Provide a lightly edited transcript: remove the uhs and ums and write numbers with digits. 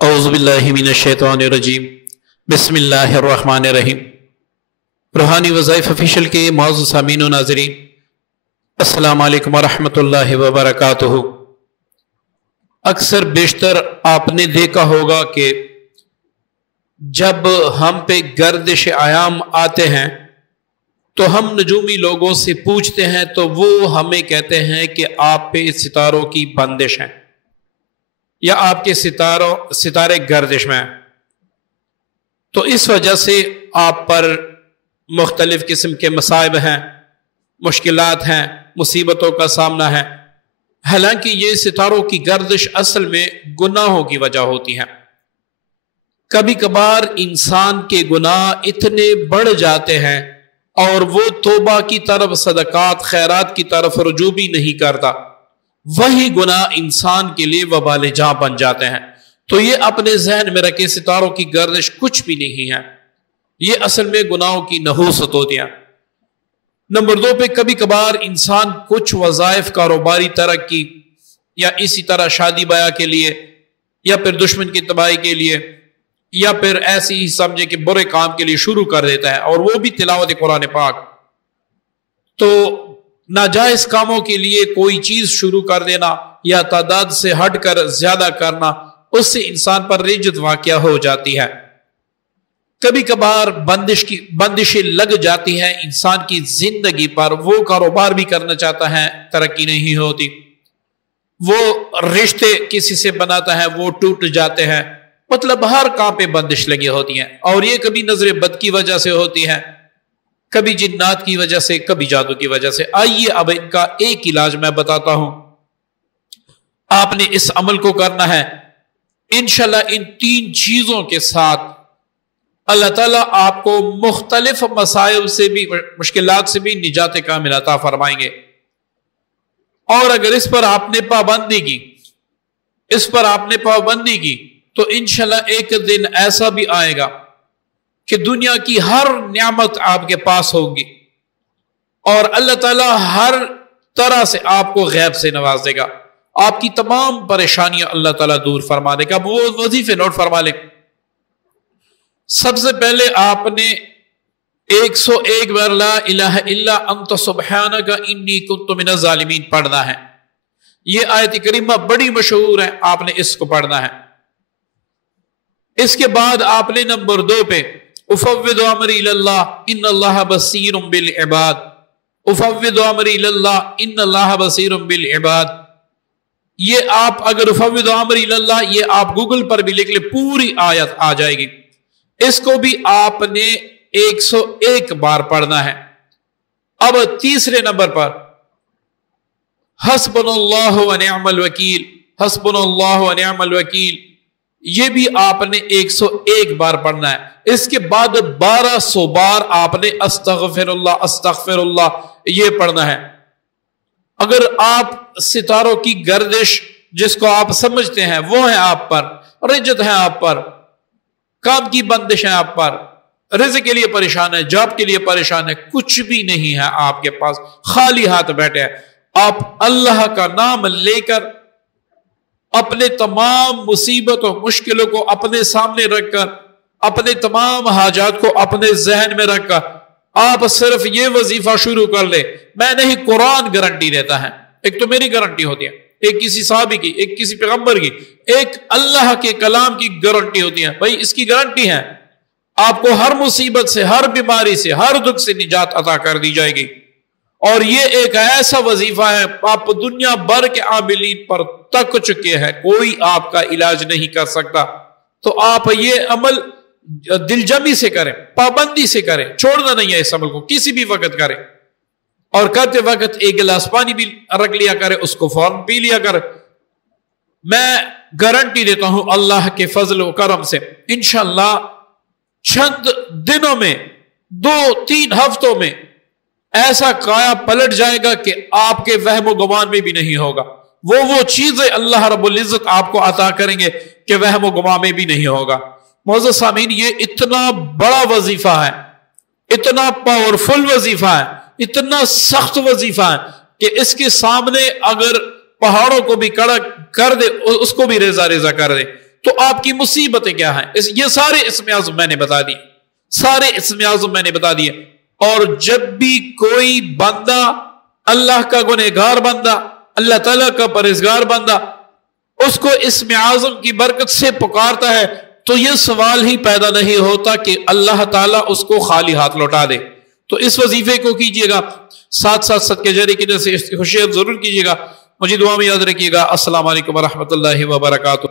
औज़ुबिल्लाहि मिनश्शैतानिर्रजीम बिस्मिल्लाहिर्रहमानिर्रहीम। रूहानी वज़ाइफ ऑफिशियल के मुअज़्ज़ज़ सामीन व नाज़रीन, अस्सलामु अलैकुम व रहमतुल्लाहि व बरकातुहू। अक्सर बेशतर आपने देखा होगा कि जब हम पे गर्दिश आयाम आते हैं तो हम नजूमी लोगों से पूछते हैं तो वो हमें कहते हैं कि आप पे सितारों की बंदिश है या आपके सितारे गर्दिश में हैं। तो इस वजह से आप पर मुख्तलिफ किस्म के मसाइब हैं, मुश्किलात हैं, मुसीबतों का सामना है। हालांकि ये सितारों की गर्दिश असल में गुनाहों की वजह होती है। कभी कभार इंसान के गुनाह इतने बढ़ जाते हैं और वो तौबा की तरफ, सदकात खैरात की तरफ रुजू भी नहीं करता, वही गुनाह इंसान के लिए वबाल जा बन जाते हैं। तो ये अपने जहन में रखे सितारों की गर्दिश कुछ भी नहीं है, ये असल में गुनाहों की नहूसत होती है। नंबर 2 पे कभी कभार इंसान कुछ वज़ाइफ, कारोबारी तरक्की या इसी तरह शादी ब्याह के लिए या फिर दुश्मन की तबाही के लिए या फिर ऐसे ही समझे कि बुरे काम के लिए शुरू कर देता है, और वो भी तिलावत कुरान पाक। तो नाजायज कामों के लिए कोई चीज शुरू कर देना या तादाद से हटकर ज्यादा करना, उससे इंसान पर रिज्जत वाक़या हो जाती है। कभी कभार बंदिशें लग जाती हैं इंसान की जिंदगी पर। वो कारोबार भी करना चाहता है, तरक्की नहीं होती। वो रिश्ते किसी से बनाता है, वो टूट जाते हैं। मतलब हर काम पे बंदिश लगी होती है, और ये कभी नजर बद की वजह से होती है, कभी जिन्नात की वजह से, कभी जादू की वजह से। आइए अब इनका एक इलाज मैं बताता हूं। आपने इस अमल को करना है। इंशाल्लाह इन 3 चीजों के साथ अल्लाह ताला आपको मुख्तलिफ मसाइब से भी, मुश्किलात से भी निजात कामिल अता फरमाएंगे। और अगर इस पर आपने पाबंदी की तो इंशाल्लाह एक दिन ऐसा भी आएगा कि दुनिया की हर नियामत आपके पास होगी और अल्लाह ताला हर तरह से आपको गैब से नवाज देगा। आपकी तमाम परेशानियां अल्लाह ताला दूर फरमा देगा। वो वजीफे नोट फरमा ले। सबसे पहले आपने 101 बार ला इलाहा इल्ला अंत सुब्हानका इन्नी कुन्तु मिनज़ ज़ालिमीन पढ़ना है। यह आयत करीमा बड़ी मशहूर है, आपने इसको पढ़ना है। इसके बाद आपने नंबर 2 पे उफ़व्विदु अमरी इलल्लाह इन्नल्लाह बसीरुम बिल इबाद, उफ़व्विदु अमरी इलल्लाह इन्नल्लाह बसीरुम बिल इबाद। ये आप अगर उफ़व्विदु अमरी इलल्लाह ये आप गूगल पर भी लिख ले, पूरी आयत आ जाएगी। इसको भी आपने 101 बार पढ़ना है। अब तीसरे नंबर पर हस्बुनल्लाहु व निअमल वकील, हस्बुनल्लाहु व निअमल वकील, ये भी आपने 101 बार पढ़ना है। इसके बाद 1200 बार आपने अस्तगफिरुल्लाह अस्तगफिरुल्लाह ये पढ़ना है। अगर आप सितारों की गर्दिश जिसको आप समझते हैं वो है आप पर, रिज्जत है आप पर, काम की बंदिश है आप पर, रिज़्क़ के लिए परेशान है, जॉब के लिए परेशान है, कुछ भी नहीं है आपके पास, खाली हाथ बैठे हैं, आप अल्लाह का नाम लेकर अपने तमाम मुसीबतों, मुश्किलों को अपने सामने रखकर, अपने तमाम हाजात को अपने जहन में रखकर आप सिर्फ ये वजीफा शुरू कर ले। मैं नहीं, कुरान गारंटी देता है। एक तो मेरी गारंटी होती है, एक किसी साहबी की, एक किसी पैगंबर की, एक अल्लाह के कलाम की गारंटी होती है। भाई इसकी गारंटी है, आपको हर मुसीबत से, हर बीमारी से, हर दुख से निजात अता कर दी जाएगी। और ये एक ऐसा वजीफा है, आप दुनिया भर के आमिलीन पर तक चुके हैं, कोई आपका इलाज नहीं कर सकता। तो आप ये अमल दिलजमी से करें, पाबंदी से करें, छोड़ना नहीं है इस अमल को, किसी भी वक्त करें। और करते वक्त 1 गिलास पानी भी रख लिया करें, उसको फौरन पी लिया करें। मैं गारंटी देता हूं अल्लाह के फजल व करम से इंशाअल्लाह चंद दिनों में, 2-3 हफ्तों में ऐसा काया पलट जाएगा कि आपके वहम गुमान में भी नहीं होगा। वो चीजें अल्लाह रब्बुल इज्जत आपको अता करेंगे कि वहम गुमान में भी नहीं होगा। मुअज़्ज़ज़ सामीन, ये इतना बड़ा वजीफा है, इतना पावरफुल वजीफा है, इतना सख्त वजीफा है कि इसके सामने अगर पहाड़ों को भी कड़ा कर दे, उसको भी रेजा रेजा कर दे, تو آپ کی مصیبتیں کیا ہیں. یہ سارے اسم اعظم میں نے بتا دی، سارے اسم اعظم میں نے بتا دیے. اور جب بھی کوئی بندہ اللہ کا گنہگار بندہ، اللہ تعالیٰ کا پرہیزگار بندہ اس کو اسم اعظم کی برکت سے پکارتا ہے تو یہ سوال ہی پیدا نہیں ہوتا کہ اللہ تعالیٰ اس کو خالی ہاتھ لوٹا دے. تو اس وظیفے کو کیجئے گا، ساتھ ساتھ صدقہ جاری کی جیسے خوشیت ضرور کیجئے گا. مجھے دعا میں یاد رکھیے گا. السلام علیکم ورحمۃ اللہ وبرکاتہ.